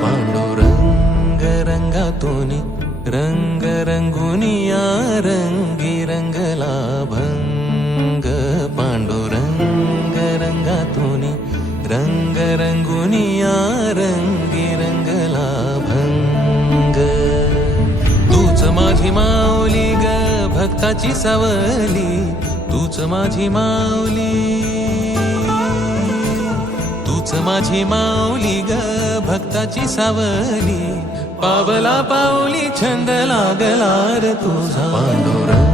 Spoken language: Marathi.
पांडुरंग रंगातून रंग रंगुनिया रंगी रंगला भंग पांडुरंग रंगातून रंग रंगुनिया रंगी रंगला भंग तूच माझी माऊली ग भक्ताची सावली तूच माझी माऊली तूच माझी माऊली ग भक्ताची सावली पावला पावली छंद लागला रे तुझा पांडुरंग